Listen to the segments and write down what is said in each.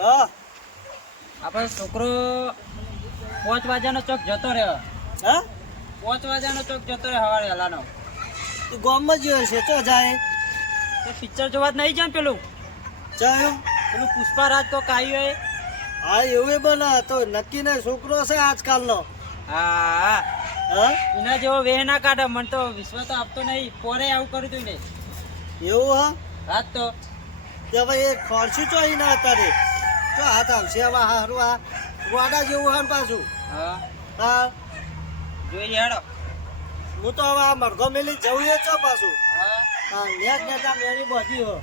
હા. આપણો છોકરો પાંચ વાગ્યાનો ચોક જતો રહ્યો. હા? પાંચ વાગ્યાનો ચોક જતો રહ્યો સવારે હલાનો. તું ગામમાં જ છે તો જાય? તો પિક્ચર જોવા જ નહીં જાય પેલું? જાય. પેલું પુષ્પારાજ તો કાયું હોય. હા એવું એ બના તો નક્કી ને છોકરો છે આજકાલનો. હા. હા? એના જેવો વેહ ના કાઢે મને તો વિશ્વાસ તો આપતો નહીં. પોરે આવું કર્યું તું ને. એવું હા? હા તો. કે ભાઈ એ ખર્ચું તો અહીં ના અત્યારે? તો હાથ આવશે. હવે હારું આ વાડા જેવું હાન પાછું. હા. હા. જોઈએ હેડો હું તો હવે આ મરઘો મેલી જવું એ છો પાછું. હા. નેટ નેટ મેળી બધી હો.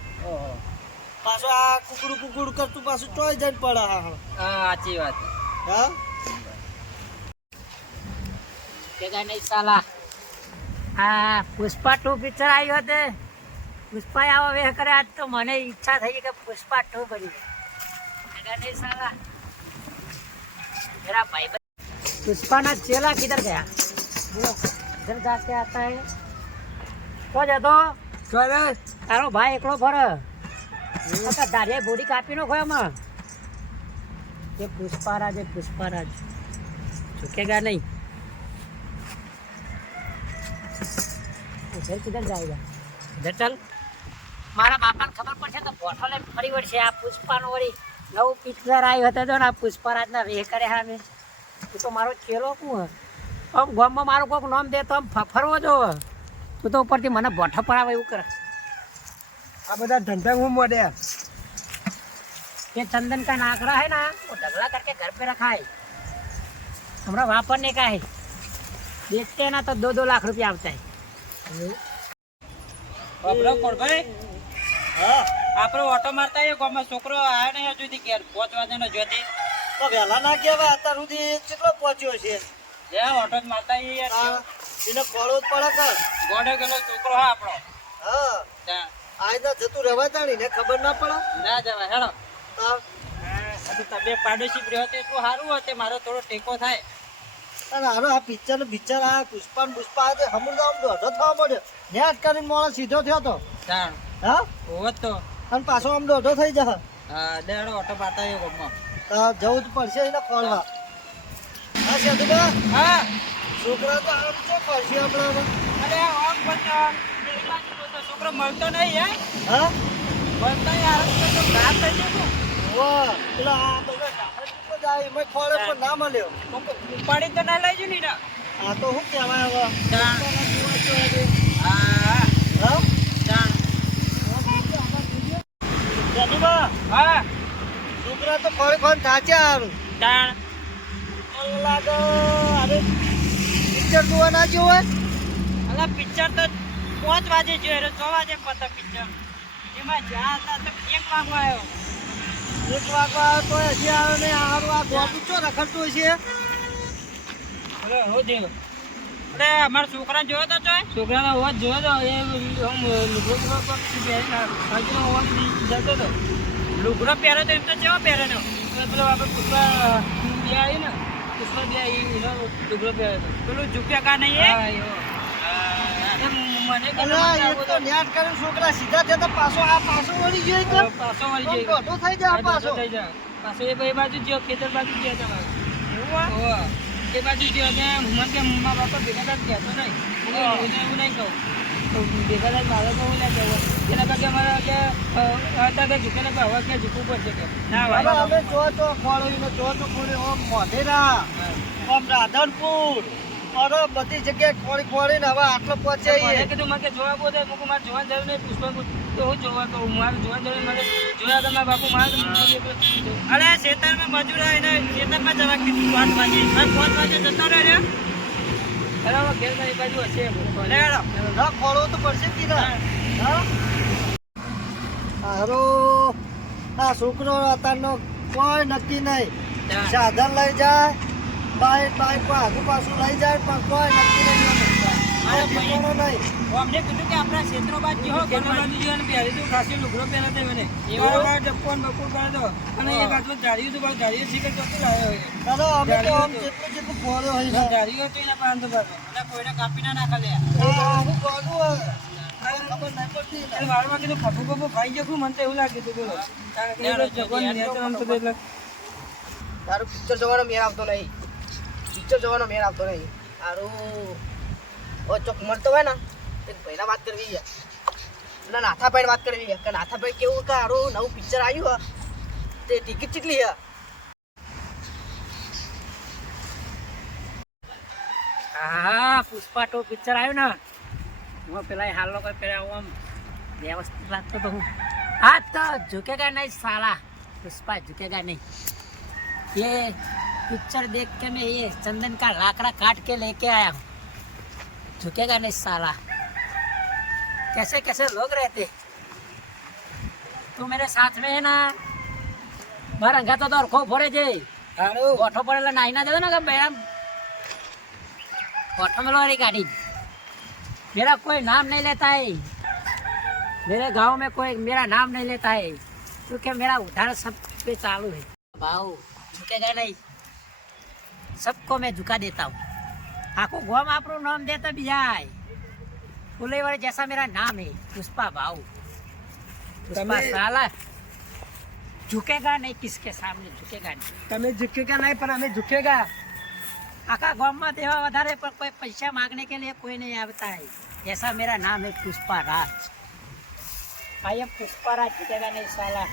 પાછું આ કુકડું કુકડું કરતું પાછું ચોય જઈને પડે હા સાચી વાત. હા? નહીં સાલા? આ પુષ્પા ટુ પિક્ચર આવ્યો તે. પુષ્પા આવો વેહ કરે આજ તો મને ઈચ્છા થઈ કે પુષ્પા ટુ બની ભેગા નહીં સાલા मेरा भाई પુષ્પાના ચેલા કિધર ગયા બોલો કિધર જાતે આતા હે તો જતો તારો ભાઈ એકલો ફર દાઢે બોડી કાપી નો ખોય એ પુષ્પારાજ એ પુષ્પારાજ झुकेगा नहीं ઉધર કિધર જાયગા ઉધર ચાલ મારા બાપાને ખબર પડશે તો બોટલ લઈને ફરી વળશે આ પુષ્પાનો વળી નવું પિક્ચર આવ્યું હતું તો ને આ પુષ્પરાજના વેહ કરે હા મેં તું તો મારો ચેલો કું હે આમ ગામમાં મારું કોઈક નામ દે તો આમ ફરવો જો તું તો ઉપરથી મને બોઠો પડાવે એવું કરે આ બધા ધંધા હું મોડ્યા ये चंदन का नाकड़ा है ना वो ढगला करके घर पे रखा है हमारा वापरने का है बेचते हैं ना तो दो दो लाख रुपया आता है બાપરો કોળભાઈ હા આપણો ઓટો મારતા એ ગામમાં છોકરો આવ્યો નહીં હજુ સુધી ઘેર. પહોંચવા વાગ્યાનો જોતી તો વહેલા ના કહેવાય હવે અત્યાર સુધી કેટલો પહોંચ્યો છે? જે ઓટો જ મારતા એ એને ખોળો જ પડે કર ગોડે ગયેલો છોકરો હા આપણો. હા. તો જતું રહેવા તાણી ને? ખબર ના પડે? ના જવાય હેડો. હા. આ તો તમે પાડોશી રહ્યો તે એટલું સારું હોય મારો થોડો ટેકો થાય. અને આનો આ પિક્ચરનું પિક્ચર આ પુષ્પા ને પુષ્પા આ હમણાં આમ દોઢો થવા પડ્યો કરીને માણસ સીધો થયો તો? હા? હોત તો. અને પાછો આમ દોઢો થઈ જશે. હા દેડો ઓટો પાતા એ ગામમાં. જવું જ પડશે એને ખોલવા હા સેતુભા હા. છોકરા તો આમ છે પડશે આપણા અરે આમ પણ છોકરો મળતો નહીં હે? હા? મળતો યાર તો રાત થઈ જતો વાહ પેલા આ તો જાય એમાં ખોળે પણ ના મળ્યો. ઉપાડી તો ના લઈ જ ને. આ તો શું કહેવાય હવે? હા. હા? હા છોકરા તો ખોળે ફોન થાચે હારું. જાણ મને તો અરે પિક્ચર જોવા ના જોવે અલા પિક્ચર તો પાંચ વાગે જોયો છ વાગે પતો પિક્ચર એમાં જ્યાં હતા તો એક વાગો આવ્યો. એક વાગવા આવ્યો તો હજી આવે ને હારું આ ગોડું ચો રખડતું છે? અરે હો દેવ. અરે અમારા છોકરા જોયો તો ચોય? છોકરાનો અવાજ જોયો તો એ અવાજ જતો તો લુગડો પહેરો તો એમ તો કેવો પહેરેલો પેલો આપણે પુષ્પા બે આવી ને પુષ્પા બે આવી એનો લુગડો પહેર્યો તો પેલું ઝુક્યા કા નહીં છોકરા સીધા થયા તો પાછો આ પાછો વળી ગયો પાછો વળી જાય દોઢો થઈ જાય પાછો. થઈ જાય પાછો એ બાજુ ગયો ખેતર બાજુ ગયા તમારે. હોવે. એ બાજુ ગયો અમે મને કે મમ્મા બાપા ભેગા થાય કહેતો નહીં. હું હું. એવું નહીં કહું. ભેગા થાય મારે તો હું ના કહેવું. એના કરતા અમારે કે હતા કે ઝૂકે ને હવે કે ઝૂકવું પડશે કે. ના ભાઈ અમે ચો ચો ખોળીને ચો ઓમ મોઢેરા. ઓમ રાધનપુર. અરે બધી જગ્યાએ ખોળી ને હવે આટલો પહોંચે મને કીધું મને કે જોવા બોલે મૂકું મારે જોવા જરૂર નહીં પુષ્પા તો હું જોવા કહું મારે જોવા જરૂર મને જોયા તો મારા બાપુ મારે અરે ખેતરમાં મજૂર આવે ને ખેતરમાં જવા કીધું પાંચ વાગે. આ પાંચ વાગે જતો રહ્યો ને? અરે હવે ઘેર મારી બાજુ હશે ખોળવો તો પડશે કીધા. હા. હારો. આ છોકરો અત્યારનો કોઈ નક્કી નહીં. સાધન લઈ જાય. બાઈક બાઈક પર આગુ પાછું લઈ જાય પણ કોઈ નક્કી નહીં અમને કીધું કે આપણા ક્ષેત્રો બાદ જો પહેરી તો ખાસી લુગડો પહેરે તે મને. એવા ડપ્પો ને બપોર પહેરે તો. અને એ બાજુ ધાર્યું તો પણ ધાર્યું છે કે ચોથી લાવ્યો દાદા અમે તો આમ જેટલું જેટલું ખોળ્યો હોય ધાર્યું તો એના પાંચ પર અને કોઈને કાપી ના નાખે લે આ આનું ગોળું હોય. કાંઈ ખબર નહીં અને વાળમાં કીધું ખભો ખભો ભાઈ ગયો મને તો એવું લાગ્યું હતું બોલો. નિયંત્રણ હતું એટલે. તારું પિક્ચર જોવાનો મેળ આવતો નહીં. પિક્ચર જોવાનો મેળ આવતો નહીં. સારું ઓ ચોક મળતો હોય ને, એક ભાઈના વાત કરવી છે. એટલે નાથાભાઈ વાત કરવી છે. કે નાથાભાઈ કેવું કે સારું નવું પિક્ચર આવ્યું તે ટિકિટ કેટલી છે. હા પુષ્પા ટુ પિક્ચર આવ્યું ને. હું પેલા હાલ લોકો પેલા હું આમ વ્યવસ્થિત લાગતો તો હું. હા, તો ઝુકેગા નહીં, સાલા. પુષ્પા ઝુકેગા નહીં. એ पिक्चर देख के मैं ये चंदन का लाकड़ा काट के लेके आया हूँ झुकेगा नहीं साला कैसे कैसे लोग रहते तू मेरे साथ में है ना મારા અંગા તો દોર ખો ફરે છે ગોઠો પડેલા નાઈ ના જતો ને કે બેરા गौठो में वाली गाड़ी मेरा कोई नाम नहीं लेता है मेरे गांव में कोई मेरा नाम नहीं लेता है क्योंकि मेरा उधार सब पे चालू है भाव झुकेगा नहीं सबको मैं झुका देता हूँ आखो गाँव में આપણું નામ देता भी है फुलेवर जैसा मेरा नाम है पुष्पा भाव पुष्पा તમે- साला झुकेगा नहीं किसके सामने झुकेगा नहीं તમે ઝુકેગા નહીં પણ અમે ઝુકેગા आका गाँव में देवा વધારે पर कोई पैसा मांगने के लिए कोई नहीं आता है ऐसा मेरा नाम है पुष्पा राज आई एम पुष्पा राज झुकेगा नहीं साला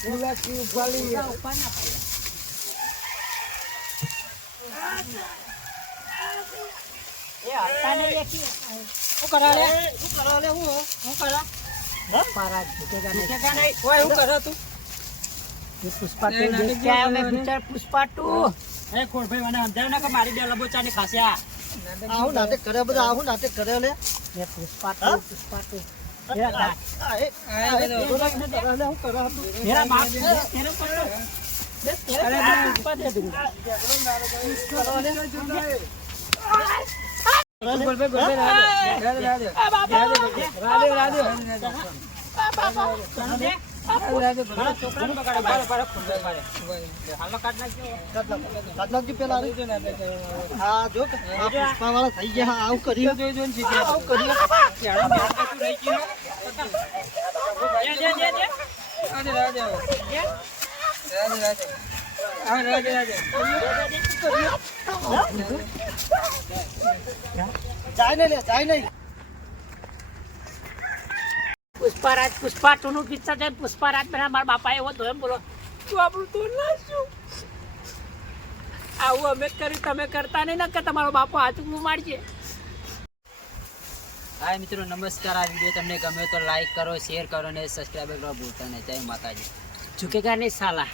ફૂલાકી ઉપાલી पूरा પુષ્પા મારી બે લબોચા ની આવું નાટક કરે બધા આવું નાટક કરે લે પુષ્પા વાળા થઈ ગયા આવું કર્યું આવું કર્યું પુષ્પારાજ પુષ્પા ટુ નું પિક્ચર છે પુષ્પારાજ પેલા મારા બાપા એવો એમ બોલો તું આપણું તો નાશું આવું અમે કરી તમે કરતા નહીં ને કે તમારો બાપો હાથું મારજે હાય મિત્રો નમસ્કાર. આ વીડિયો તમને ગમે તો લાઈક કરો શેર કરો અને સબસ્ક્રાઈબ કરો ભૂલતા નહીં. જય માતાજી. ઝુકેગા નહીં સાલા.